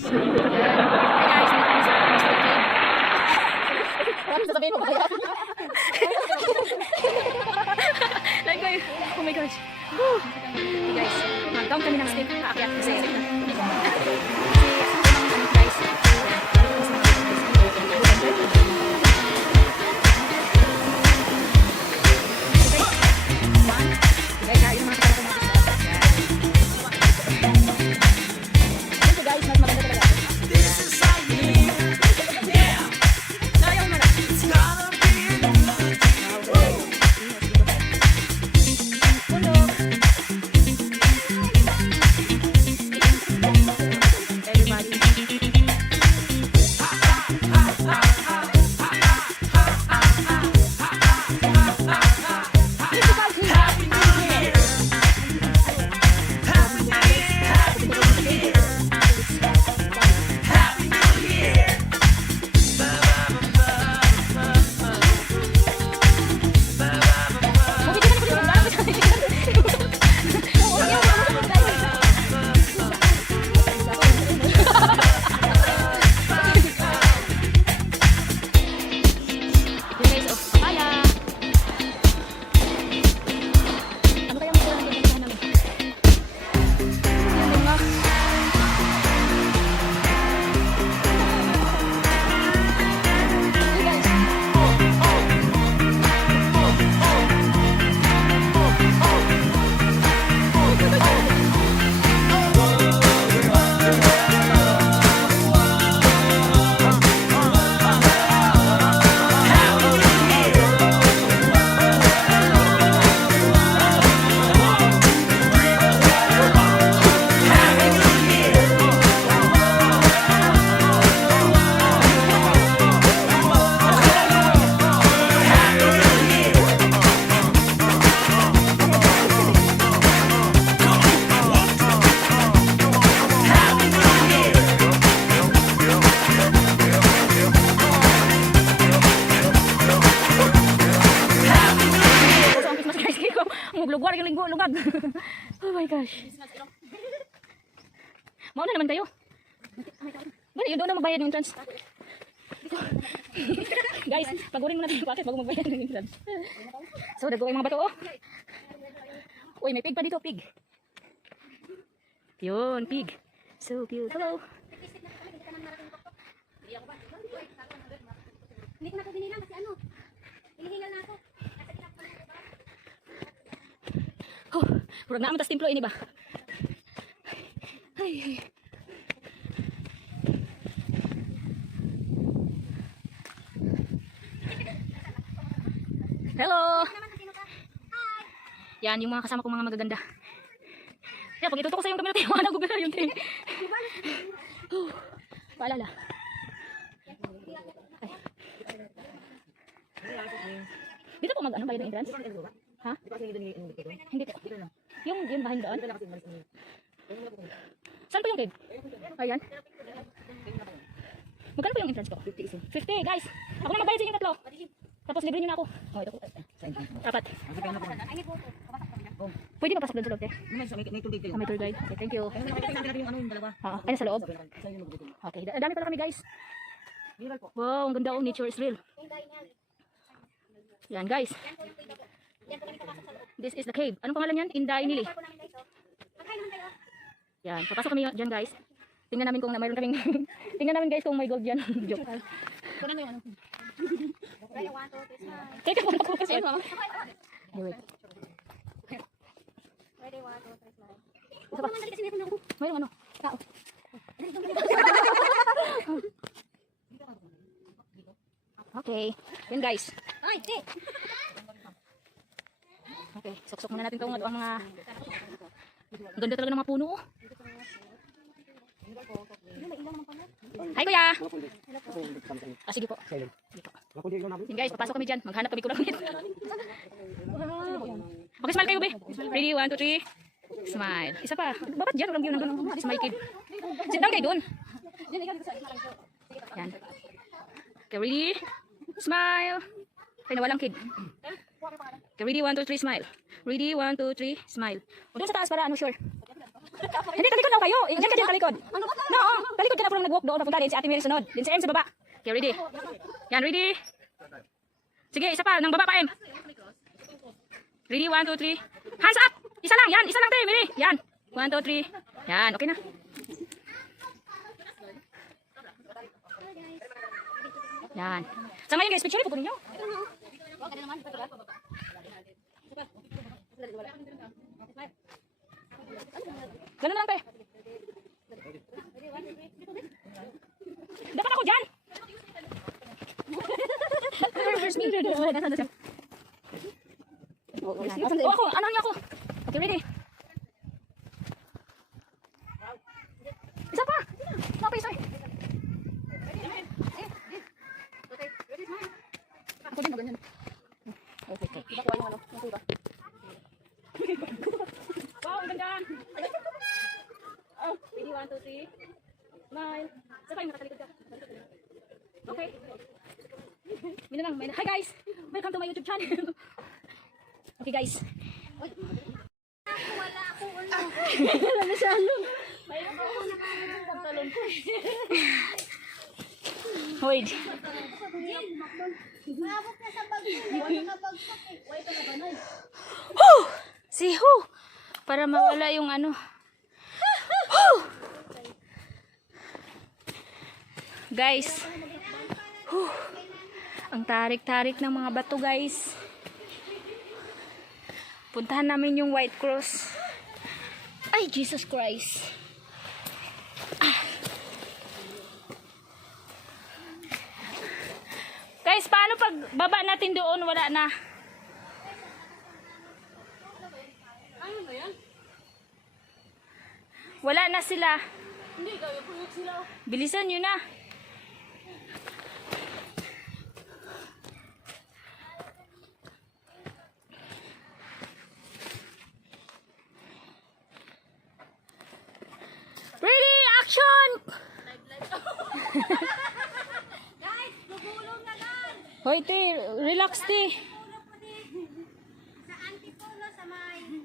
guys, nandito kami sa Mystery Cave. Ano sasabihin mo ba yan? Like, oh my gosh. Woo. Okay guys, mag-down kami ng step. Kaakyat kasi. Guys. Lugwar yung lugag. Oh my gosh. Mauna naman kayo. Bueno, yun doon na magbayad ng entrance. Guys, pagurin mo natin yung packet bago magbayad ng entrance. So, nagbuhay mga bato, oh. Uy, may pig pa dito, pig. Yun, pig. So cute. Hello. Hindi ko na ito binilang kasi ano, hinihingal na ako. Oh, purag na ang tas templo ini ba? Ay, ay. Hello. Yan yung mga kasama kong mga magaganda. Yan, pag itutok ko sa yung kamera tayo, wala gubera yun tayo. Oh, paalala. Ay. Dito po mag-ano bayad ng entrance? Ha? Hindi po. Yung bahay doon? Saan po yung cave? Ayan. Magkano po yung entrance ko? 50 guys. Ako na magbayad sa inyo tatlo. Tapos libre nyo na ako. Oh, ito po. Apat. Pwede pa pasok doon sa loob, te? May tour guide. May tour guide. Okay, thank you. Ay, nasa loob. Okay, dami pala kami guys. Wow, ang ganda, oh, nature is real. Yan guys. This is the cave. Anong pangalan yan? Inday Nili. Yan, papasok kami dyan guys. Tingnan namin kung mayroon kaming tingnan namin guys kung may gold dyan. Joke. Kunan na yung ano. Teka, wala ko kasi. Anyway. Isa pa. Mayroong ano? Tao. Okay. Yan guys. Ay, di. Okay, suksok muna natin itong ang mga ang ganda talaga ng mga puno. Oh. Hi kuya! Ah, sige po. Yan guys, papasok kami dyan. Maghanap kami kulang. Okay, smile kayo be. Ready, 1, 2, 3. Smile. Isa pa. Bakit dyan? Walang view nandun. Smile kid. Sit down kayo dun. Yan. Okay, ready? Smile. Okay, nawalang kid. Okay, ready, 1, 2, 3, smile. Ready, 1, 2, 3, smile. O doon sa taas para ano, sure. Hindi, talikod lang kayo. Diyan ka dyan, talikod. No, talikod ka na from mag-walk doon papunta din si Ate Mary sunod. Din si M sa baba. Okay, ready? Yan, ready? Sige, isa pa. Nang baba pa, M. Ready? 1, 2, 3. Hands up! Isa lang. Yan, isa lang tayo, Mary. Yan. 1, 2, 3. Yan, okay na. Yan. Sa ngayon guys, picture po ninyo. Ganun lang tayo. Dapat ako dyan. Oh, ako. Ano niya ako? Okay, ready? Isa pa. Isa pa. Ako din, ganyan. Okay. Iba ko ano, nasuba. Wow, ang ganda. Oh, ready, 1, 2, 3. Smile. Sabay, nakatalikod ka. Okay. Mina lang. Hi guys. Welcome to my YouTube channel. Okay guys. Wala ako ulo. Wala na siya ano. Mayroon ako nakakalong pantalon ko. Wait. Maabot na sa bag ko. Wala na bagsak eh. Wait na ba nun? Siho. Para mawala yung ano. Woo! Guys. Ang tarik-tarik ng mga bato guys. Puntahan namin yung White Cross. Ay, Jesus Christ. Guys, paano pag baba natin doon, wala na? Ano ba yan? Wala na sila. Hindi, gawin ko sila. Bilisan nyo na. Ready, action! Guys, gugulong na lang. Hoy, te, relax, te. Puno po din. Sa Antipolo, sa may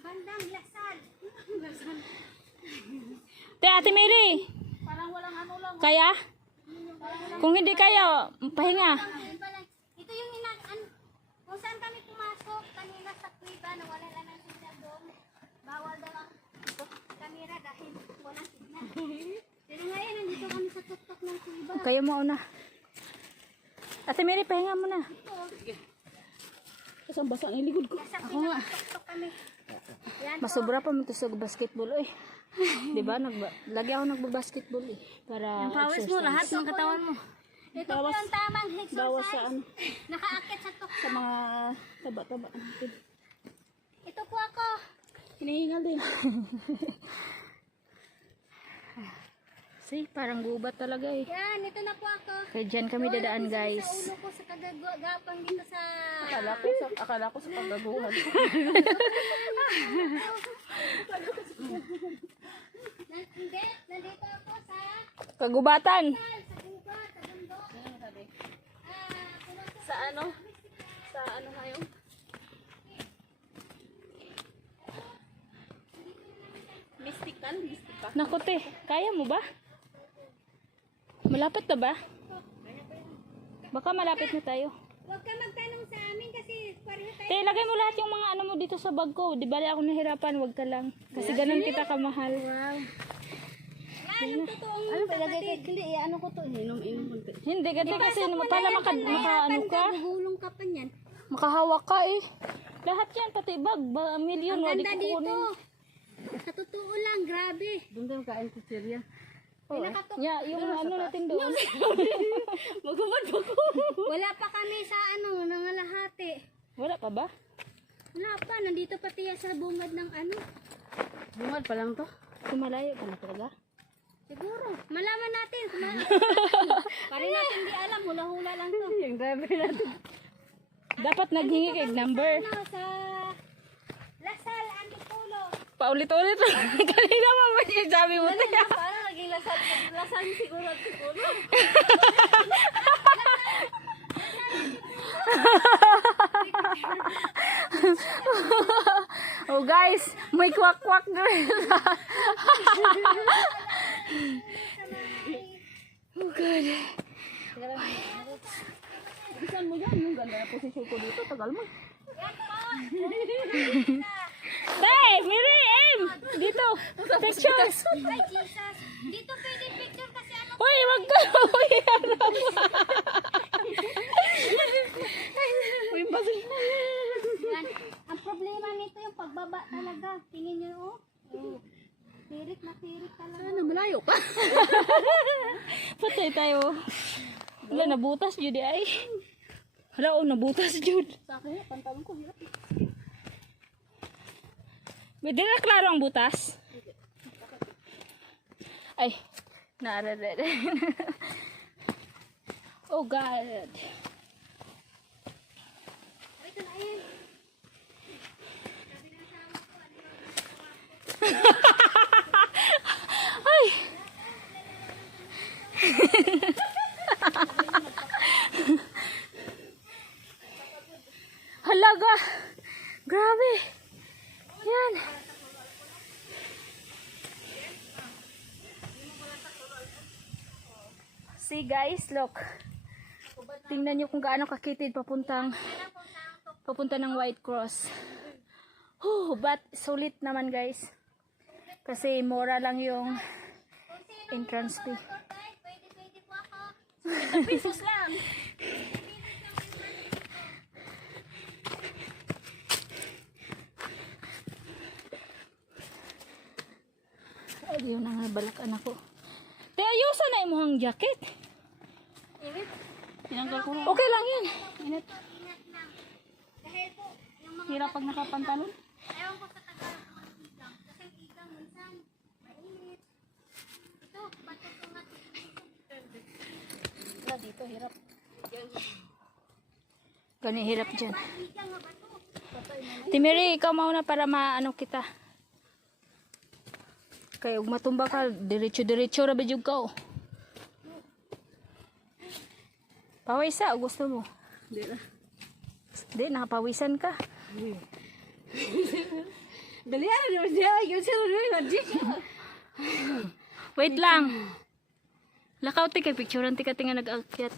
bandang Lasal. Te, Ate Mary, Parang walang ano lang. kaya? Kung hindi kaya, pahinga. Ito yung kung saan kami pumasok kanina sa kuiba na wala lang ng signal doon. Bawal daw ang kamera dahil walang signal. Pero ngayon, nandito kami sa tuktok ng kuiba. Kaya mo una. Ate Mary, pahinga mo na. Kasang basa ang likod ko. Nasa tuktok kami. Yan po. Masobra pa mo to sa basketball, eh. Diba? Lagi ako nagbabasketball, eh. Para Pawis mo lahat ng katawan mo. Ito po Bawas- yung tamang exercise. bawas sa ano. Nakaakit sa tuktok. Sa mga taba-taba natin. Ito po ako. Hinihingal din. See, parang gubat talaga, eh. Yan, ito na po ako. Kaya dyan kami dadaan, Sa guys. ulo ko sa kagagapang dito sa... Akala ko sa paggaguhan. Hindi, nandito ako sa... Kagubatan. Sa gubat, sa bundok. Sa ano? Sa ano ngayon? Mystical. Naku, te. Kaya mo ba? Malapit na ba? Baka malapit na tayo. Huwag ka magtanong sa amin kasi pareho tayo. Te, lagay mo lahat yung mga ano mo dito sa bag ko. Di bali ako nahirapan, wag ka lang. Kasi ganun kita kamahal. Wow. Yan, ang totoong kapatid. Hindi, ano ko to, inom-inom ko. Hindi, ganito kasi para ano ka, Gugulong ka pa niyan. makahawak ka eh. Lahat yan, pati bag, milyon, Ang wali ganda ko dito. kukunin. Sa totoo lang, grabe. Doon tayo kain sa Syria. Oh, yeah, yung ano natin doon. Magubad ako. Wala pa kami sa nangalahati. Wala pa ba? Wala pa, nandito pati yan sa bungad ng ano. Bungad pa lang to. Kumalayo ka na talaga. Siguro. Malaman natin. Parin natin di alam, hula-hula lang to. Yung driver natin. Dapat naghingi kay number. Ano, sa Lasal, Antipolo. Paulit-ulit. Kanina mo ba yung sabi mo? Parang naging lasal siguro. Oh guys, may kwak-kwak na rin. Sa mga God. Bisan mo yan, yung ganda na posisyon ko dito, tagal mo. Yan po. Tay, Miri, aim! Dito, pictures. Ay, Jesus. Dito pwede picture kasi ano. Uy, wag ka. Uy, harap. Uy, basil. Yan. Ang problema nito yung pagbaba talaga. Tingin niyo, oh. Tirik na tirik talaga. Ano, malayo pa. Patay tayo. Wala, nabutas jud ay. Hala, oh, nabutas jud. Sa akin, pantalon ko, hirap. May di na klaro ang butas. Ay, naarad. Oh God. Ito na yan. Ay. Halaga. Grabe. Yan. See guys, look. Tingnan nyo kung gaano kakitid papunta ng White Cross. But sulit naman guys. Kasi mura lang yung entrance fee. Pwede po ako. Pesos lang. Ay, yun na nga balakan ako. Te, ayusan na imuhang jacket. Tinanggal ko na. Okay lang yan. Ingat lang. Dahil po, yung mga Hirap pag nakapantalon. ayaw ko sa Tagalog ng mga igang. Kasi ang igang minsan, mainit. Ito, bato ko nga. Wala dito, hirap. Gani hirap dyan. Igang nga bato. Timiri, ikaw mauna para maano kita. Kaya ug matumba ka, diretso-diretso ra ba jud ka. Oh. Pawisa, o gusto mo? Hindi na. Di, nakapawisan ka. Dali, ano siya? Yung siya, Wait lang. Lakaw ti kay picturean ti ka tinga nag-akyat.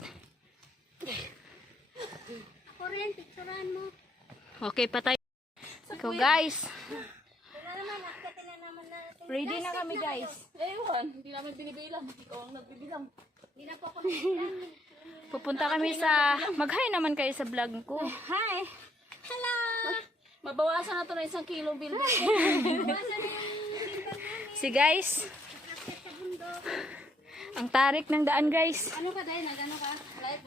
Ako rin, picturean mo. Okay, patay. So guys, Wala naman, akyatin na naman natin. ready na kami guys. Ewan, hindi namin binibilang. Ikaw ang nagbibilang. Hindi na po ako bilang. Pupunta kami sa, mag-hi naman kayo sa vlog ko. Hi! Hello! Mabawasan na to na 1 kilong bilbil. Bawasan na yung timbang namin. Si guys, Akyat sa bundok. ang tarik ng daan guys. Ano ka dahil? Nagano ka? Live?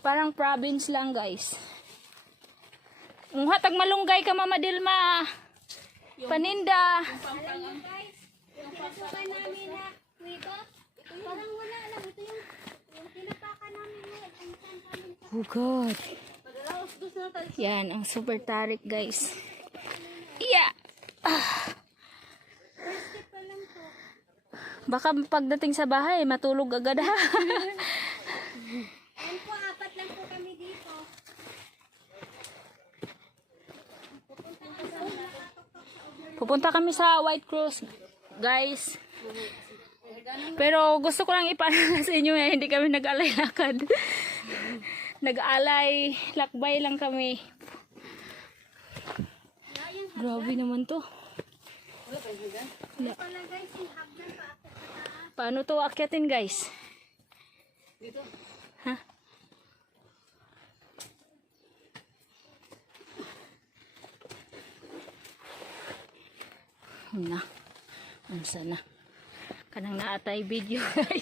Parang province lang guys. Hatag malunggay ka Mama Dilma. Paninda. Alam mo guys, yung pinasukan namin na kuweba, parang wala lang. Ito yung pinapakan namin ngayon. Ang saan kami sa Oh God. Padalaos, dos na tayo. Yan, ang super tarik guys. Yeah. first step pa lang to. Baka pagdating sa bahay, matulog agad ha. Yan po, 4 lang po kami dito. Pupunta kami sa White Cross, guys. Pero gusto ko lang ipaalala sa inyo eh, hindi kami nag-alay lakad. Nag-alay, lakbay lang kami. Grabe naman to. Ito pala guys, yung hagdan pa ako sa taas. Paano to akyatin guys? Dito. Ha? Na. Unsa na? Kanang naatay video guys.